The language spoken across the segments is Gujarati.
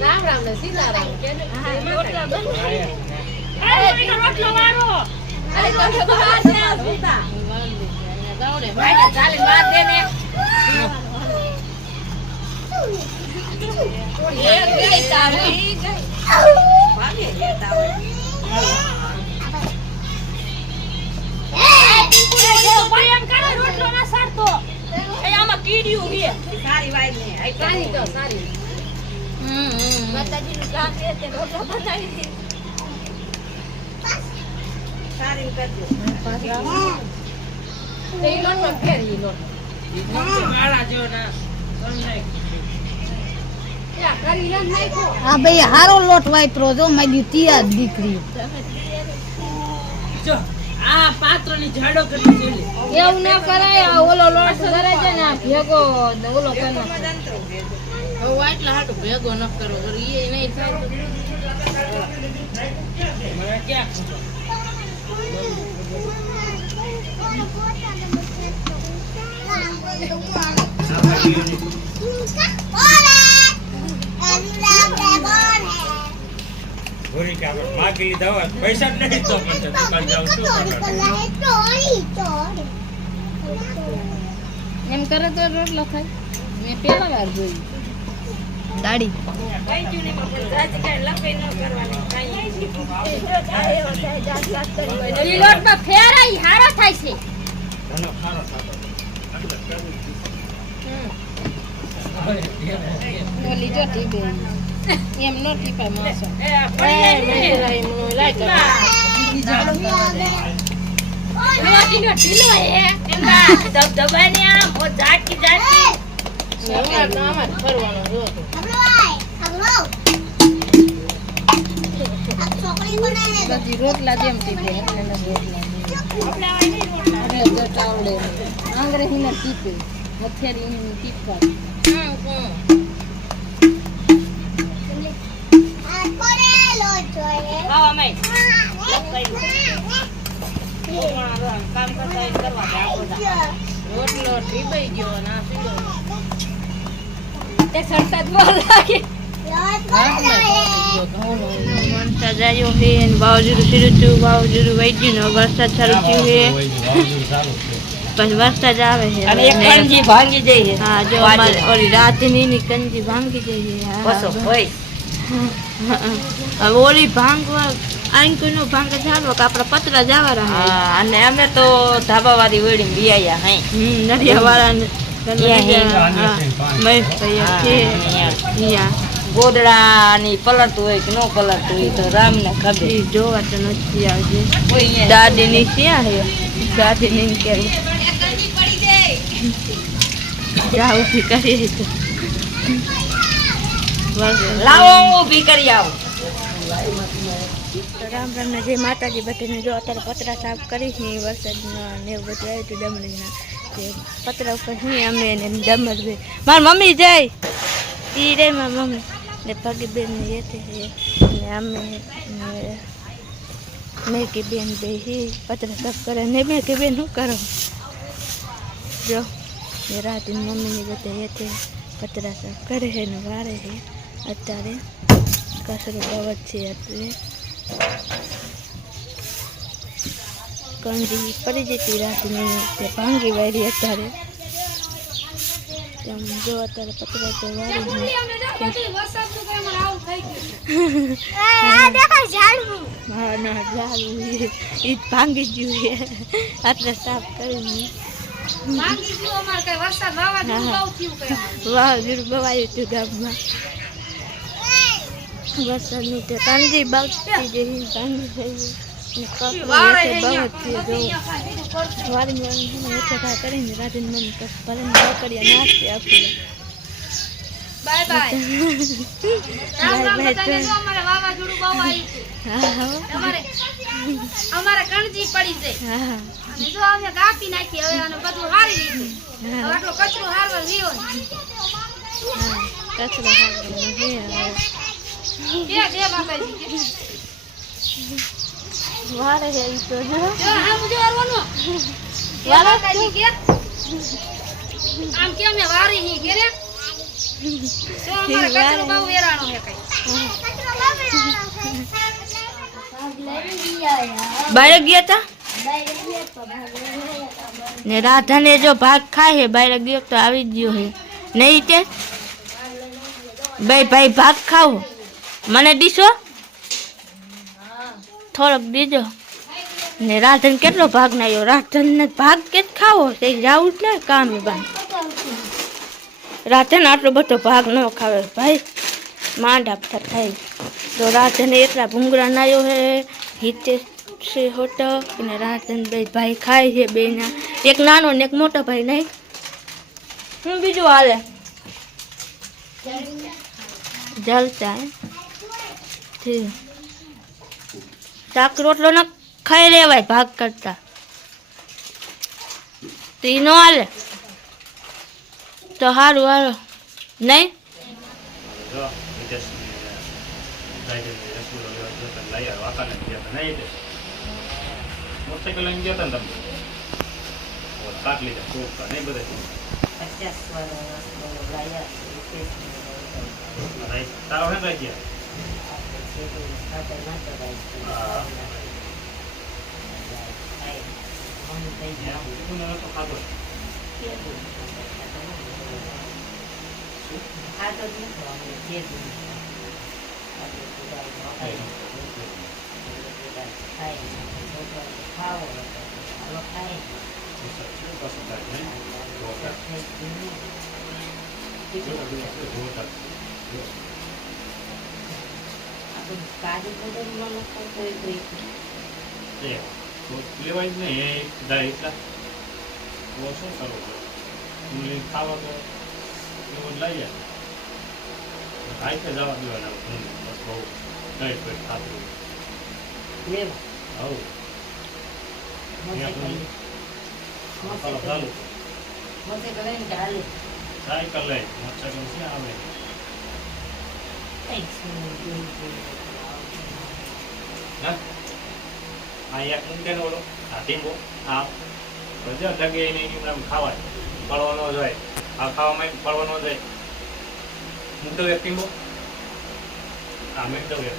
રામ રામ ને સીતારામ કે રોટલા બને રોટલો વાળો અરે તો બહાર ને સીતા દોડે ભાઈ ચાલી માર દે ને એ ગઈ તાવી ગઈ ભાગે જે તાવે ભયન કરે રોટલો ના સારતો એ આમાં કીડ્યું છે સારી વાઈ ને આ સારી તો સારી માતાજી નું કામ છે તે રોટલો બનાવી દે સારી કરજો તે લોટો ફેરી લોટ માળા જો ના હા ભાઈ હારો લોટ વાપરો જો મારી તિયા દીકરી જો આ પાત્રની જાડો કરી છે એવું ન કરાય ઓલો લોટ કરે છે ને ભેગો ઓલો કરે હવે વાટલા હાટુ ભેગો ન કરો એ નહીં થાય મને ક્યાં પૂરી કે આપણે માગી લીધા હોય પૈસા નહીં તો પણ દુકાન જાવ શું એમ કરે તો રોટલો થાય મેં પહેલા વાર જોઈ દાડી લોટમાં ફેરાઈ હારો થાય છે ધનો ખારો થતો ઓલી જો ટીબે એમ નો ટીપાય માસો રોટલા જેમ ટીપે અંગ્રેજી ના ટીપે હથેળી ટીપવા રોટલો ટીપાઈ ગયો ના તે સરતા જ બોલ લાગે સજાયો હે અને વાવજરું શરૂ વાવજરું વૈજ્યું વરસાદ ચાલુ થયો હે પછી વરસાદ આવે છે અને એક કંજી ભાંગી જાય છે હા જો ઓલી રાતની ની કંજી ભાંગી જાય બસો ભાઈ હવે ઓલી ભાંગવા આંકુનો ભાંગ ચાલવો કે આપડા પતરા જવા રહ્યા હા અને અમે તો ધાબા વાળી વેડી બિયાયા હે નડિયા વાળા ગોદડા ની પલટતું હોય કે ન પલટતું હોય તો રામ ને ખબર જોવા તો નથી આવજે દાદી ની ક્યાં હે દાદી ની કેવું જાવ ઉભી કરીએ તો લાવો હું ઊભી કરી આવું રામ રામ ને જય માતાજી બધાને જો અત્યારે પતરા સાફ કરી છે વરસાદના ને એવું બધું આવ્યું હતું ડમરીના પતરા ઉપર હું અમે એને ડમર બે મારી મમ્મી જાય ઈ રે મારી મમ્મી ને પગી બેન ને એ છે ને અમે મેં કે બેન બે હી પતરા સાફ કરે ને મેં કે બેન શું કરો જો ને રાતે મમ્મીની બધા એ છે પતરા સાફ કરે છે ને વારે છે અત્યારે કચરો બવત છે એટલે કંજી પડી જતી રાતની તે ભાંગી વાળી અત્યારે જો અત્યારે પતરા તો વાળી હા ના ઝાડવું એ ભાંગી ગયું છે આટલે સાફ કરીને વાવાઝોડું બવાયું હતું ગામમાં વરસાદનું તે કાંજી બાગતી જઈ કાંજી થઈ કરીને રાતે મમ્મી ભલે પકડ્યા નાસ્તી આપી અમારે કણજી પડી જાય જો અમે કાપી નાખી હવે અને બધું હારી લીધું હવે આટલો કચરો હારવા ગયો કચરો હારવા કે માતાજી વારે હે ઈ તો જો આ મુજે વારવાનો વારા કાજી કે આમ કે અમે વારી હી કે રે તો અમારે કચરો બહુ વેરાણો છે કઈ. બારે ગયા તા ને રાધાને જો ભાગ ખાય છે બારે ગયો તો આવી જ ગયો છે નહીં તે ભાઈ ભાગ ખાવો મને દીશો થોડોક દીજો ને રાધન કેટલો ભાગ નાખ્યો રાધન ને ભાગ કે જ ખાવો તે જાવું જ ને કામ બાન રાધન આટલો બધો ભાગ ન ખાવે ભાઈ માંડા થાય તો રાધને એટલા ભૂંગળા નાયો હે હિતેશ છે હોટો અને રાધન ભાઈ ખાય છે બેના એક નાનો ને એક મોટો ભાઈ નહીં હું બીજું હાલે જલતા ઠીક શાક રોટલો ન ખાઈ લેવાય ભાગ કરતા તો ઈ નો હાલે તો સારું હાલો નહીં જો વિદેશ લઈ આવ્યો વાકાને ગયા હતા નહીં મોટરસાઇકલ લઈને ગયા હતા ને તમે કાટ લીધા ચોખા નહીં બધા તારો હે કઈ ગયા તો ખાધો લેવાય જ નહીં દાય એટલા શું કરવું પડે ખાવા તો એવું જ લઈ જાય હાઈકે જવા દેવાના બસ બહુ કઈ કોઈ ખાતું આવું ચાલુ સાયકલ લઈ મોટરસાયકલ ક્યાં આવે આ એક મૂકે ઓલો આ ટીંબો આ જો લગે નહીં ખાવાય પડવો ન જાય આ ખાવામાં પડવો ન જાય મૂકતો એક ટીંબો આ મૂકતો એક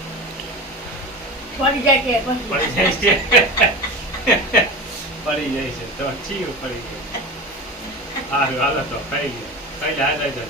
પડી જાય છે પડી જાય છે પડી જાય છે તો ઠીક પડી ગયો હાલો તો ખાઈ લે હાલ જાય